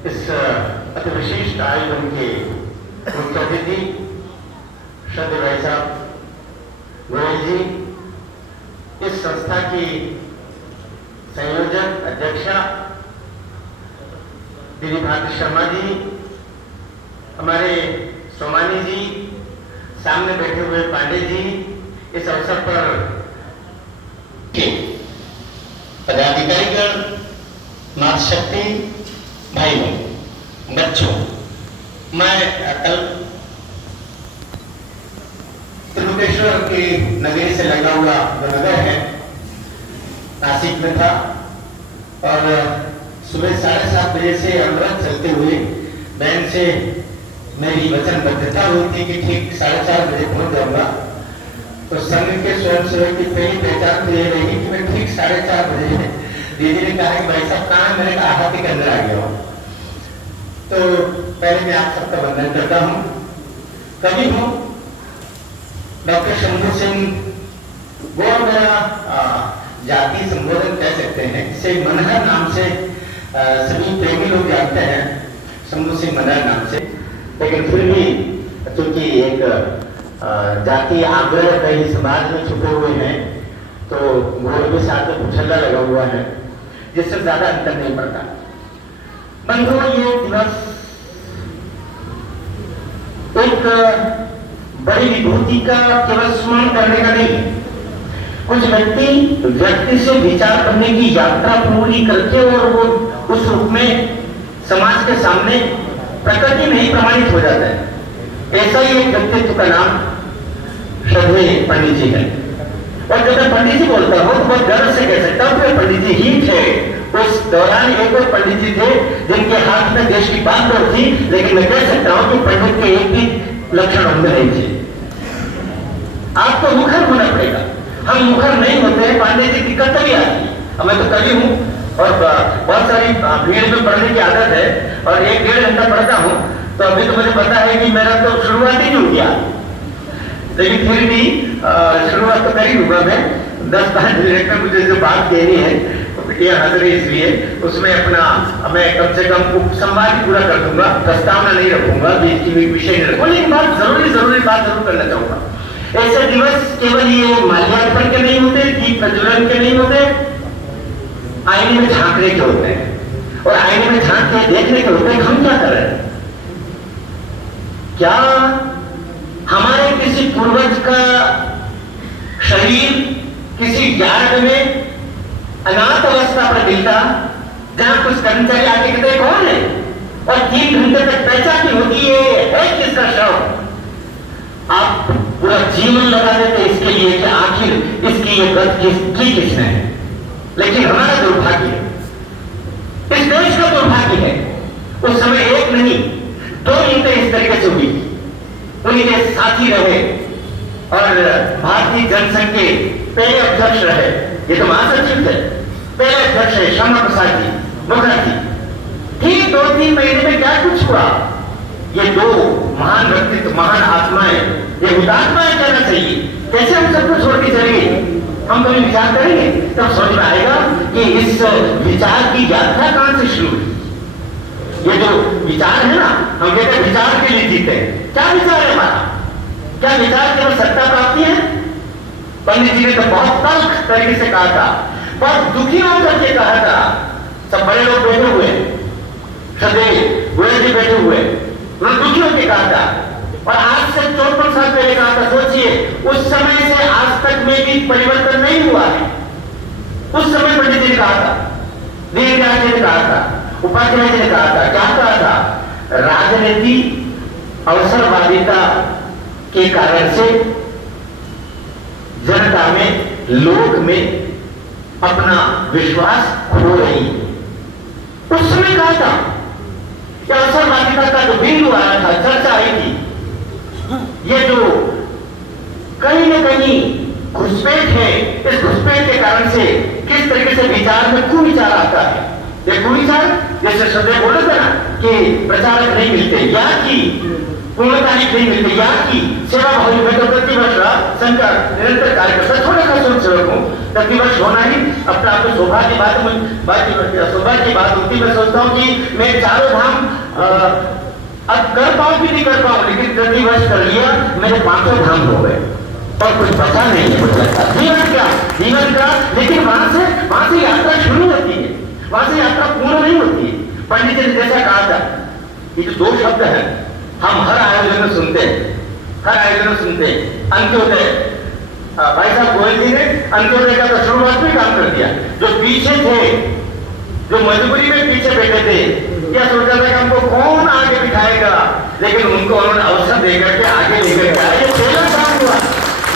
इस अति विशिष्ट आयोजन के मुख्य अतिथि श्रद्धेय भाई साहब गोयल जी, इस संस्था की संयोजक अध्यक्षा दीदी भारती शर्मा जी, हमारे सोमानी जी, सामने बैठे हुए पांडे जी, इस अवसर पर पदाधिकारीगण, मातृशक्ति भाई बच्चों, मैं कल त्रिलोकेश्वर की नगरी से लगा हुआ जो नगर है नासिक में था और सुबह 7:30 बजे से अमृत चलते हुए बहन से मेरी वचनबद्धता हुई थी कि ठीक 4:30 बजे पहुंच जाऊंगा। तो संघ के स्वयंसेवक की पहली पहचान तो ये रही कि मैं ठीक 4:30 बजे दीदी ने कहा कि भाई साहब कहाँ है, मैंने कहा आहाती के अंदर आ गया हूँ। तो पहले मैं आप सबका वंदन करता हूँ। कभी हूँ डॉक्टर शंभू सिंह, वो मेरा जाति संबोधन कह सकते हैं, इसे मनहर नाम से सभी प्रेमी लोग जानते हैं, शंभू सिंह मनहर नाम से। लेकिन फिर भी चूंकि एक जाति आग्रह कई समाज में छुपे हुए हैं, तो घोड़ के साथ में कुछल्ला लगा हुआ है, जिससे ज्यादा अंतर नहीं पड़ता। बंधुओं, ये दिवस एक बड़ी विभूति का केवल स्मरण करने का नहीं है। कुछ व्यक्ति से विचार करने की यात्रा पूरी करके और वो उस रूप में समाज के सामने प्रकृति में ही प्रमाणित हो जाता है। ऐसा ही एक व्यक्तित्व का नाम श्रद्धेय पंडित जी है। और जब मैं पंडित जी बोलता हूँ तो बहुत गर्व से कह सकता हूँ कि पंडित जी ही थे। उस दौरान एक और पंडित जी थे जिनके हाथ में देश की बात तो थी, लेकिन मैं कह सकता हूँ कि पंडित के एक भी लक्षण उनमें नहीं थे। आपको मुखर होना पड़ेगा, हम मुखर नहीं होते हैं, पांडे जी दिक्कत तभी आती है। मैं तो कवि हूँ और बहुत सारी भीड़ में पढ़ने की आदत है और 1-1.5 घंटा पढ़ता हूँ, तो अभी तो मुझे पता है कि मेरा तो शुरुआत ही नहीं हो गया, लेकिन फिर भी शुरुआत तो कर ही लूंगा मैं। 10-5 मिनट में मुझे जो बात कहनी है ये हाजिरी, इसलिए उसमें अपना मैं कम से कम उपसंवाद ही पूरा कर दूंगा, प्रस्तावना नहीं रखूंगा, बीच की विषय नहीं रखूंगा, लेकिन बात जरूरी बात जरूर करना चाहूंगा। ऐसे दिवस केवल ये माल्यार्पण के नहीं होते, दीप प्रज्वलन के नहीं होते, आईने में झांकने के होते हैं। और आईने में झांक के देखने के होते हैं हम क्या कर रहे हैं। क्या हमारे किसी पूर्वज का शरीर किसी यार्ड में अनाथ अवस्था पर मिलता, जहां कुछ कर्मचारी आके कहते कौन है, और 3 घंटे तक पहचान की होती है किसका शव। आप पूरा जीवन लगा देते इसके लिए कि आखिर इसकी ये गत की किसने है। लेकिन हमारा दुर्भाग्य, इस देश का दुर्भाग्य है, उस समय 1 नहीं 2 नीति इस तरीके से हुई, उन्हीं के साथी रहे और भारतीय जनसंघ के पहले अध्यक्ष रहे, ये तो महासचिव थे, पहले अध्यक्ष है श्यामा प्रसाद जी मुखर्जी। ठीक 2-3 महीने में क्या कुछ हुआ। ये 2 महान व्यक्तित्व, महान आत्माएं, ये हुतात्माएं कहना चाहिए, कैसे हम सबको छोड़ के चलेंगे। हम कभी विचार करेंगे तब समझ में आएगा कि इस विचार की यात्रा कहां से शुरू हुई। ये जो विचार है ना, हम कहते हैं विचार के लिए जीते हैं। क्या विचार है हमारा? क्या विचार केवल सत्ता प्राप्ति है? पंडित जी ने तो बहुत तल्ख तरीके से कहा था, बहुत दुखी होकर के कहा था। सब बड़े लोग बैठे हुए, श्रद्धेय गोयल जी बैठे हुए, उन्होंने दुखी होकर कहा था। और आज से 54 साल पहले कहा था। सोचिए, उस समय से आज तक में भी परिवर्तन नहीं हुआ है। उस समय पंडित जी ने कहा था, दीनदयाल जी ने कहा था, उपाध्याय जी ने कहा था, क्या कहा था? राजनीति अवसरवादिता के कारण से जनता में, लोक में अपना विश्वास खो रही है। उस समय कहा था कि अवसरवादिता का जो बिंदु आया था, चर्चा आई थी, ये जो कहीं न कहीं घुसपैठ है, इस घुसपैठ के कारण से किस तरीके से विचार में कुविचार आता है। ये कुविचार, जैसे श्रद्धेय बोले थे ना कि प्रचारक नहीं मिलते, या कि पूर्णता नहीं मिलती। यहाँ की सेवा भाव में तो प्रतिवर्ष संघ निरंतर कार्य करता, छोटे का स्वयं सेवक हूँ, प्रतिवर्ष होना ही अपना आपको सौभाग्य की बात होती। मैं सोचता हूँ कि मैं चारों धाम अब कर पाऊँ कि नहीं कर पाऊँ, लेकिन प्रतिवर्ष कर लिया, मेरे 500 धाम हो गए और कुछ बचा नहीं है मुझे लगता। जीवन का लेकिन वहां से यात्रा शुरू होती है, वहां से यात्रा पूर्ण नहीं होती है। पंडित जी ने जैसा कहा था, ये जो 2 शब्द हैं हम हर आयोजन में सुनते हैं, अंत्योदय। भाई साहब गोयल जी ने अंत्योदय का तो शुरुआत में काम कर दिया। जो पीछे थे, जो मजबूरी में पीछे बैठे थे, क्या सोचा था कि हमको कौन आगे बिठाएगा, लेकिन उनको उन्होंने अवसर देकर के आगे लेकर के आए। पहला काम हुआ,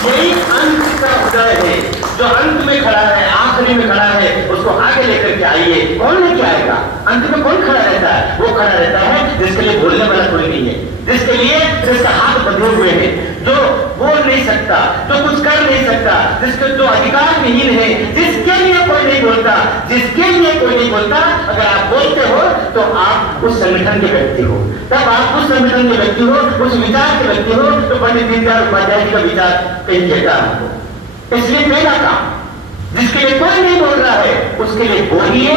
यही अंत का उदय है, जो अंत में खड़ा है, आखिरी में खड़ा है, उसको आगे लेकर के आइए। कौन लेके आएगा? अंत में कौन खड़ा रहता है? वो खड़ा रहता है जिसके लिए बोलने वाला कोई नहीं है, जिसका हाथ बंधे हुए हैं, जो बोल नहीं सकता, जो कुछ कर नहीं सकता, जिसके जो अधिकार विहीन है, जिसके लिए कोई नहीं बोलता। अगर आप बोलते हो तो आप उस संगठन के व्यक्ति हो, तब आप उस संगठन के व्यक्ति हो, उस विचार के व्यक्ति हो। तो पंडित दीनदयाल उपाध्याय जी का विचार कहीं कहता हमको। इसलिए पहला काम, जिसके लिए कोई नहीं बोल रहा है उसके लिए बोलिए।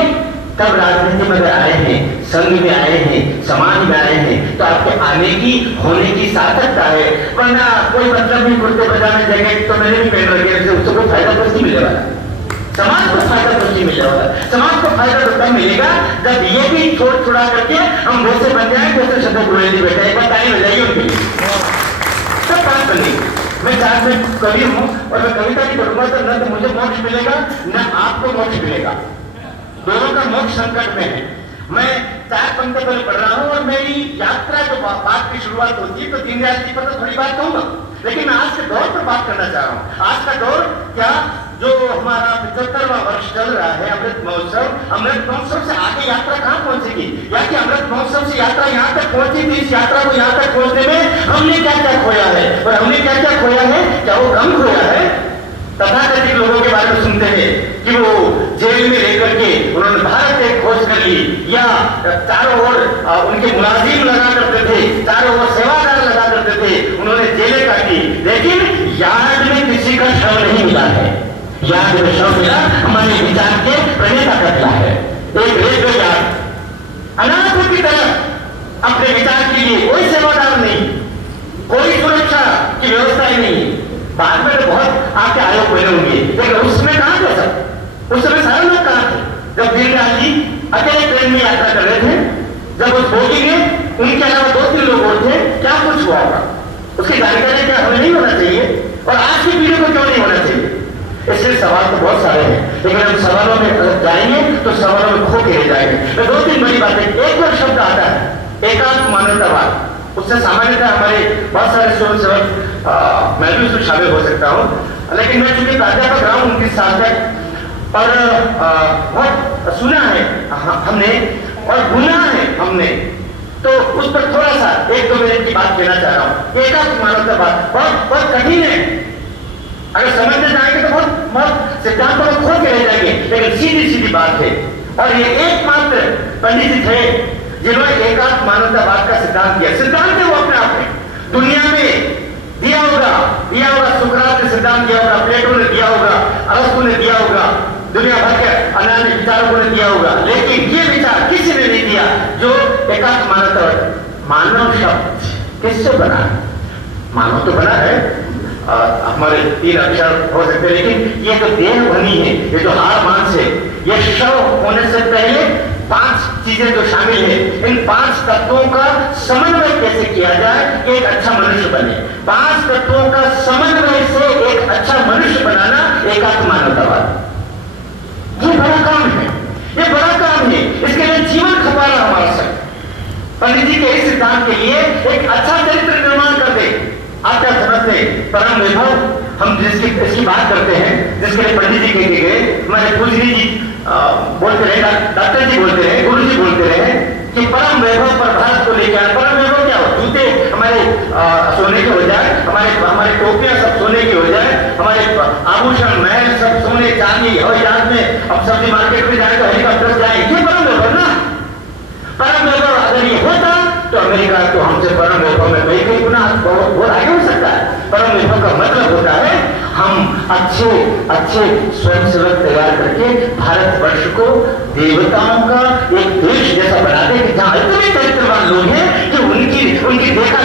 तब राजनीति में अगर आए हैं, संघ में आए हैं, समाज में आए हैं, तो आपके आने की होने की सार्थकता है। वरना कोई मतलब नहीं, कुर्ते पजामे जैकेट तो मैंने भी पहन रखे हैं, उससे कोई फायदा कुछ नहीं मिलने वाला, समाज को फायदा कुछ नहीं मिलने वाला। समाज को फायदा तो तब मिलेगा जब ये भी छोड़ छुड़ा करके हम वैसे बन जाए जैसे शब्द बोले नहीं बैठे। एक बार ताली बजाइए उनके लिए, सब बात बनेगी। मैं चार में कवि हूँ और मैं कविता नहीं करूंगा तो न तो मुझे मोक्ष मिलेगा न आपको मोक्ष मिलेगा, दोनों का मोक्ष संकट में है। मैं 4 पंक्ति पहले पढ़ रहा हूँ और मेरी यात्रा जो बात की शुरुआत होती है तो दीनदयाल जी पर तो थोड़ी बात कहूंगा, लेकिन आज के दौर पर बात करना चाह रहा हूँ। आज का दौर क्या, जो हमारा 75वां वर्ष चल रहा है, अमृत महोत्सव से आगे यात्रा कहाँ पहुंचेगी? या कि अमृत महोत्सव से यात्रा यहाँ तक पहुंची थी, इस यात्रा को यहाँ तक पहुंचने में हमने क्या क्या खोया है, और हमने क्या क्या खोया है, क्या वो कम खोया है? तथाकथित लोगों के बारे में सुनते हैं कि वो जेल में लेकर के उन्होंने भारत एक खोज कर ली, या चारों ओर उनके मुलाजिम लगा करते थे, चारों ओर सेवादार लगा करते थे, उन्होंने जेलें काटी, लेकिन यार्ड में किसी का शव नहीं मिला है। यार्ड में शव मिला हमारे विचार के प्रणेता का मिला है, एक रेलवे यार्ड। अनाथों की तरफ अपने विचार के लिए कोई सेवादार नहीं, कोई सुरक्षा की व्यवस्था ही नहीं। बाद में तो बहुत आपके आयोग बने होंगे, लेकिन उसमें कहां थे सब? उस समय सारे लोग कहां थे? जब दीनदयाल जी अकेले ट्रेन में यात्रा कर रहे थे, जब उस बोगी में उनके अलावा 2-3 लोग और थे, क्या कुछ हुआ होगा उसकी जानकारी क्या हमें नहीं होना चाहिए, और आज की पीढ़ी को क्यों नहीं होना चाहिए? इसलिए सवाल तो बहुत सारे हैं, लेकिन हम सवालों में अगर जाएंगे तो सवालों में खो के रह जाएंगे। मैं 2-3 बड़ी बातें, एक बार शब्द आता है एकांत मानवतावाद, उससे सामान्यतः हमारे बहुत सारे स्वयं सेवक, मैं भी उसमें शामिल हो सकता हूँ, लेकिन मैं चूंकि प्राध्यापक रहा हूँ 29 साल तक और बहुत सुना है हमने और गुना है हमने, तो उस पर थोड़ा सा 1-2 मिनट की बात कहना चाह रहा हूँ। एकांत मानवतावाद बहुत कठिन है, अगर समझते जाएंगे तो बहुत सिद्धांतों में खो के रह जाएंगे, लेकिन सीधी बात है। और ये एकमात्र पंडित जी थे जिन्होंने एकांत मानवतावाद का सिद्धांत दिया। सिद्धांत है वो अपने आप में, दुनिया में दिया होगा सुकरात ने सिद्धांत दिया होगा, प्लेटो ने दिया होगा, अरस्तु ने दिया होगा, दुनिया भर के अन्य विचारकों ने दिया होगा, लेकिन ये विचार किसी ने नहीं दिया जो एकांत मानवतावाद। मानव शब्द किससे बना है? मानव तो बना है, हमारे 3 अक्षर हो सकते, लेकिन ये जो देह बनी है, ये जो हार मांस है, ये शव होने से पहले 5 चीजें जो शामिल है, इन 5 तत्वों का समन्वय कैसे किया जाए कि एक अच्छा मनुष्य बने। 5 तत्वों का समन्वय से एक अच्छा मनुष्य बनाना एकांत मानवतावाद। ये बड़ा काम है, ये बड़ा काम है, इसके लिए जीवन खपाना हमारा सब। पंडित जी के इस सिद्धांत के लिए एक अच्छा चरित्र निर्माण कर दे। आप क्या समझते परम वैभव हम इसकी बात करते हैं, जिसके लिए पंडित जी कहते गए, हमारे पूजनी जी बोलते रहे, डॉक्टर जी बोलते रहे, गुरु जी बोलते रहे कि परम वैभव पर भारत को लेकर आए। परम वैभव क्या हो? जूते हमारे सोने के हो जाए, हमारे टोपियां सब सोने की हो जाए, हमारे आभूषण महल सब सोने चांदी हवाई जहाज में, अब सब्जी मार्केट में जाए तो हेलीकॉप्टर जाए, ये परम वैभव ना। परम वैभव अगर ये होता तो अमेरिका तो हमसे परम वैभव में कई गुना बहुत आगे हो सकता है। परम वैभव का मतलब होता है हम अच्छे अच्छे स्वयंसेवक तैयार करके भारतवर्ष को देवताओं का एक देश जैसा बना दे कि जहां इतने चरित्रवान लोग हैं कि उनकी देखा